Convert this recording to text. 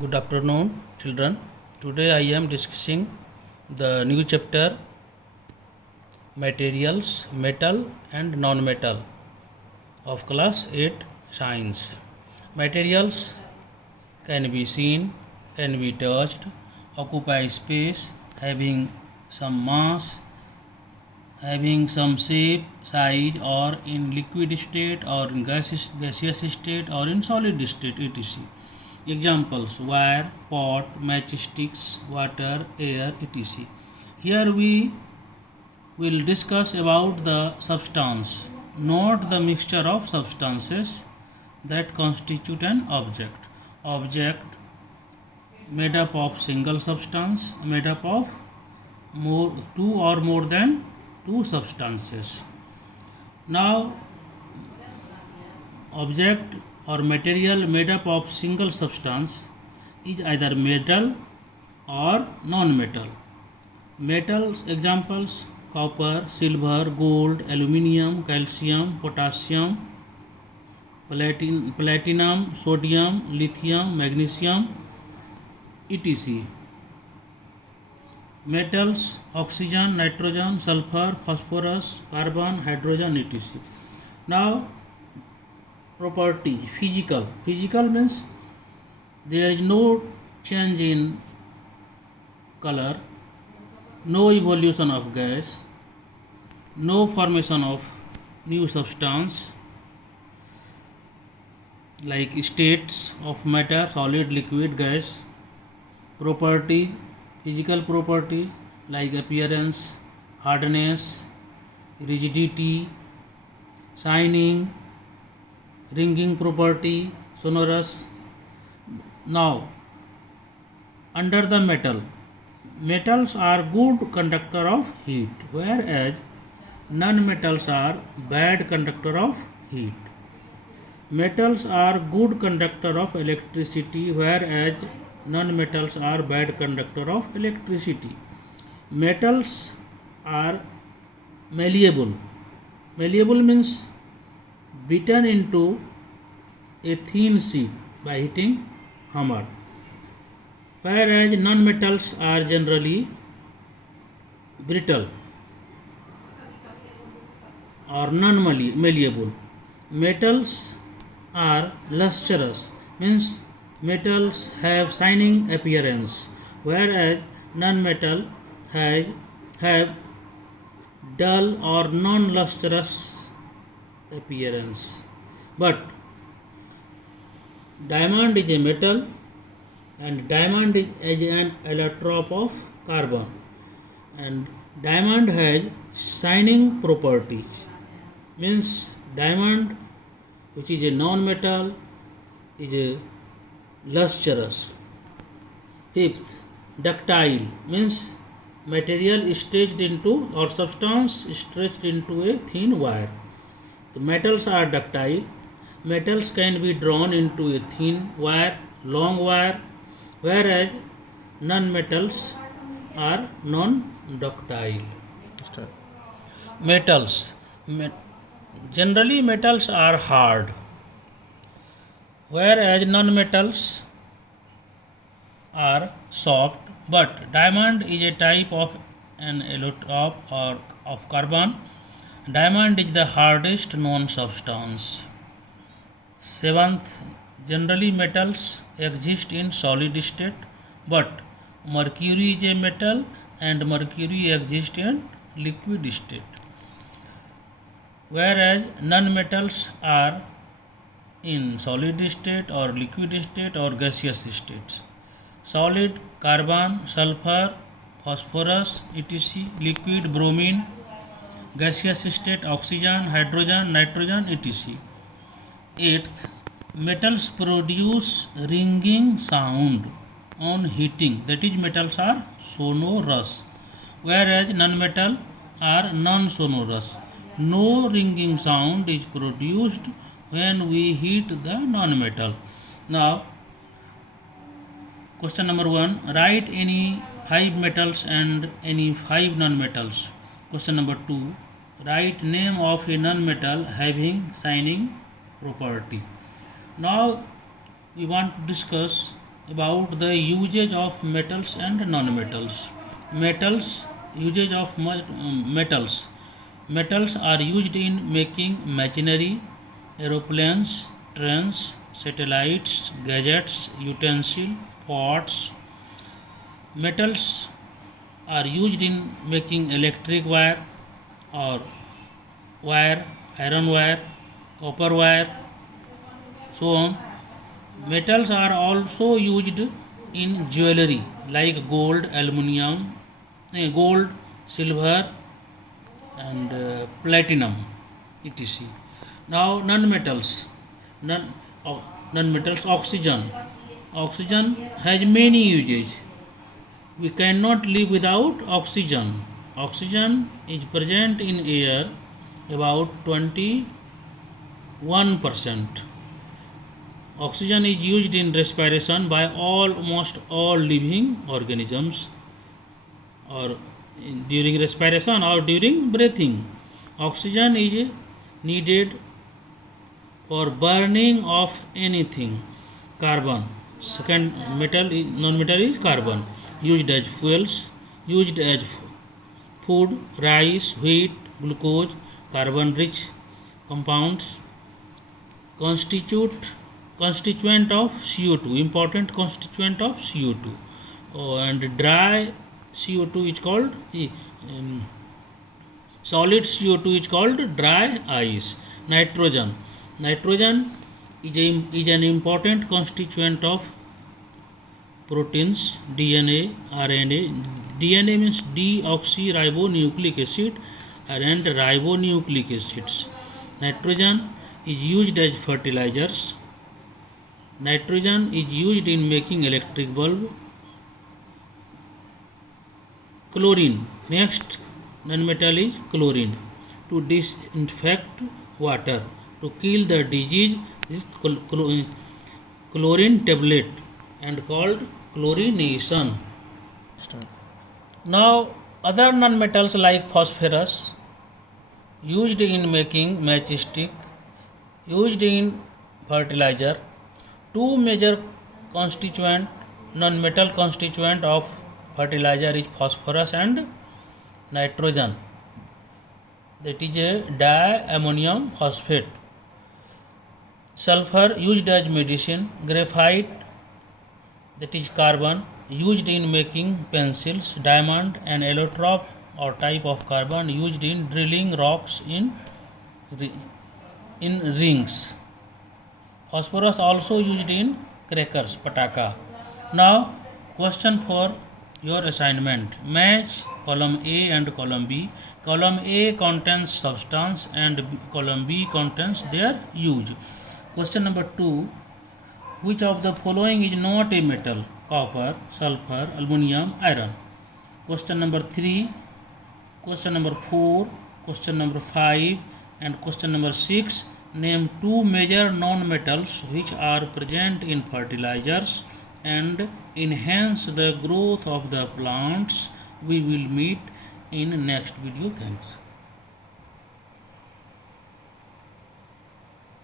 Good afternoon, children. Today I am discussing the new chapter materials, metal and non-metal of class 8 science. Materials can be seen, can be touched, occupy space, having some mass, having some shape, size, or in liquid state, or in gaseous state, or in solid state, etc. Examples: wire, pot, matchsticks, water, air, etc. Here we will discuss about the substance, not the mixture of substances that constitute an object. Object made up of single substance, made up of two or more than two substances. Now, object or material made up of single substance is either metal or non-metal. Metals examples: copper, silver, gold, aluminium, calcium, potassium, platinum, sodium, lithium, magnesium, etc. Metals: oxygen, nitrogen, sulfur, phosphorus, carbon, hydrogen, etc. Now, property physical means there is no change in color, no evolution of gas, no formation of new substance like states of matter, solid, liquid, gas. Properties, physical properties like appearance, hardness, rigidity, shining, ringing property, sonorous. Now, under the metals are good conductor of heat, whereas non-metals are bad conductor of heat. Metals are good conductor of electricity, whereas non-metals are bad conductor of electricity. Metals are malleable. Malleable means beaten into a thin sheet by hitting hammer, whereas non-metals are generally brittle or non-malleable. Metals are lustrous, means metals have shining appearance, whereas non-metal have dull or non-lustrous appearance. But diamond is a metal, and diamond is an allotrope of carbon, and diamond has shining properties, means diamond, which is a non-metal, is a lustrous. Fifth, ductile means material stretched into or substance stretched into a thin wire. The metals are ductile. Metals can be drawn into a thin wire, long wire, whereas non-metals are non-ductile. Metals. Generally, metals are hard, whereas non-metals are soft. But diamond is a type of an allotrope or of carbon. Diamond is the hardest known substance. Seventh, generally metals exist in solid state, but mercury is a metal and mercury exists in liquid state, whereas non-metals are in solid state or liquid state or gaseous states. Solid: carbon, sulfur, phosphorus, etc. Liquid: bromine. Gaseous state: oxygen, hydrogen, nitrogen, etc. Eighth, metals produce ringing sound on heating, that is, metals are sonorous, whereas non-metal are non-sonorous. No ringing sound is produced when we heat the non-metal. Now, question number 1, write any 5 metals and any 5 non-metals. Question number 2, write name of a non-metal having shining property. Now we want to discuss about the usage of metals and non-metals. Metals, usage of metals. Metals are used in making machinery, aeroplanes, trains, satellites, gadgets, utensils, pots. Metals are used in making electric wire or wire, iron wire, copper wire, so on. Metals are also used in jewelry like gold, aluminium, gold, silver, and platinum, etc. Now non-metals, non, non-metals, oxygen. Oxygen has many uses. We cannot live without oxygen. Oxygen is present in air about 21%. Oxygen is used in respiration by almost all living organisms, or during respiration or during breathing. Oxygen is needed for burning of anything. Carbon. Second metal, non-metal is carbon. Used as fuels, used as food, rice, wheat, glucose, carbon-rich compounds constituent of CO2, important constituent of CO2. And dry CO2 is called solid CO2 is called dry ice. Nitrogen. Nitrogen is an important constituent of proteins, DNA, RNA. DNA means deoxyribonucleic acid and ribonucleic acids. Nitrogen is used as fertilizers. Nitrogen is used in making electric bulb. Chlorine. Next non-metal is chlorine. To disinfect water, to kill the disease, is chlorine tablet and called chlorination. Now other non-metals like phosphorus, used in making matchstick, used in fertilizer. Two major constituent, non-metal constituent of fertilizer is phosphorus and nitrogen, that is a diammonium phosphate. Sulfur used as medicine. Graphite, that is carbon, used in making pencils. Diamond, an allotrope or type of carbon used in drilling rocks in rings. Phosphorus also used in crackers, pataka. Now question for your assignment. Match column A and column B. Column A contains substance and column B contains their use. Question number 2. Which of the following is not a metal? Copper, sulfur, aluminum, iron. Question number 3. Question number 4. Question number 5 and question number 6. Name two major non-metals which are present in fertilizers and enhance the growth of the plants. We will meet in next video. Thanks.